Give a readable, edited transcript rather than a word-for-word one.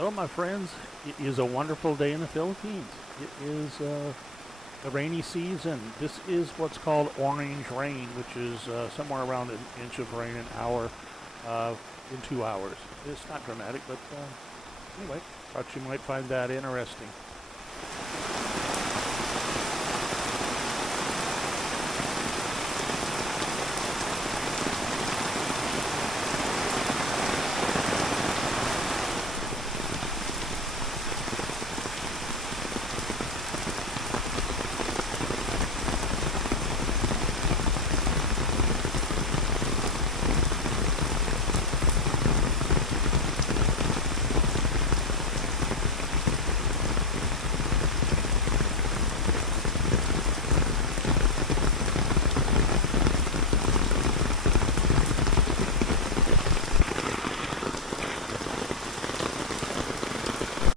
Hello, my friends. It is a wonderful day in the Philippines. It is the rainy season. This is what's called orange rain, which is somewhere around an inch of rain an hour in 2 hours. It's not dramatic, but anyway, thought you might find that interesting.